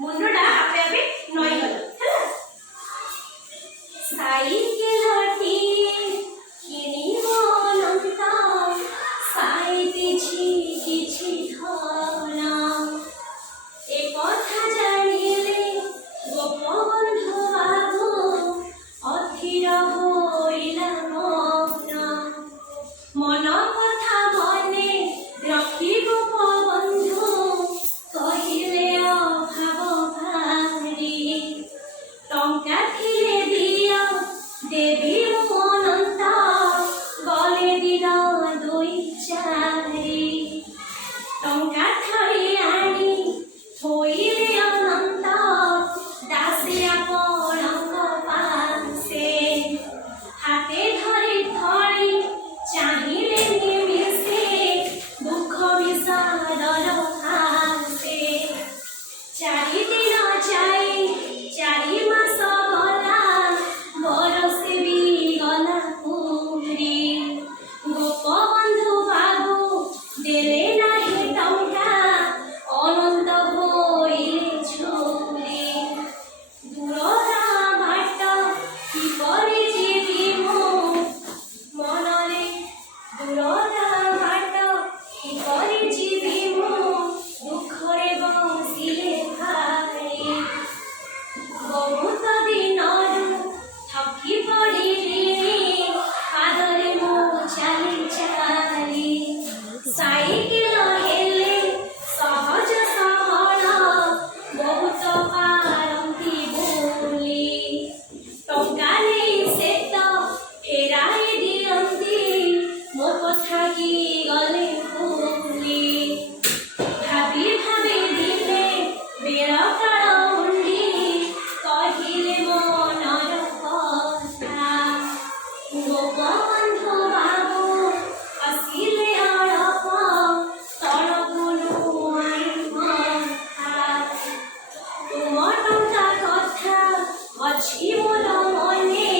मुंडा आपे आपे नई गला हैला साइकेलटी किनिबो अनंता साइतेछि किछि धना ए कथा जानिले गोपबंधु बाबू अधीर होइला मन कथा मने रखी गोपबंधु कहिले अभाव भारी टंका थिले दिया देवी अनंत गले दिन दुई चारि टंका थरी आनी होइले अनंत दासे आपणक पासे हाथे धरी धरी चाहिले निमिषे दुख विषादर हासे चारि दिन जाए चारि मास गला बरसे भी गला पूरी गोपबंधु बाबू देले नाही टंका अनंत होइले छोरी दूररा बाट किपरि जीवी मो मनरे दूररा बाट किपरि जीवी मो दुखरे बसिले भाई बहुत दिनरू थकी पड़िली पादरे मो चाली चाली साइकेल हेले सहज सहल बहुत पारंती बोली टंका नहीं से तो फेराई दियंती मो कथा की गले भूली भाभी भाभी दिले बेल काल उंडी कहिले मनर कथा गोपबंधु बाबू आसिले अळप तळकु नुआई मथा तुम टंका कथा अछि मोर मने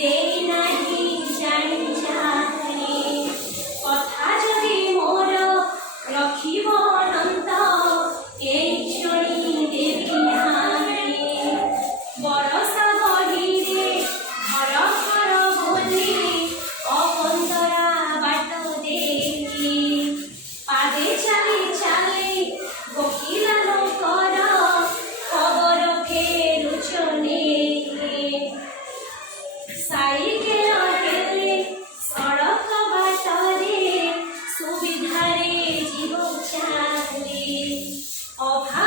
देई नाही जानी जानी कथा जदि मोर रखिब अनंत एई क्षणी देवी नानी बरसा बहिरे घर घर बोली अपंतरा बाट देखी पादे चाली चाली गोकिला लोकर खबर फेरुचने साइकेल हेले सड़क बाटरे सुविधारे जीव चाली अभाव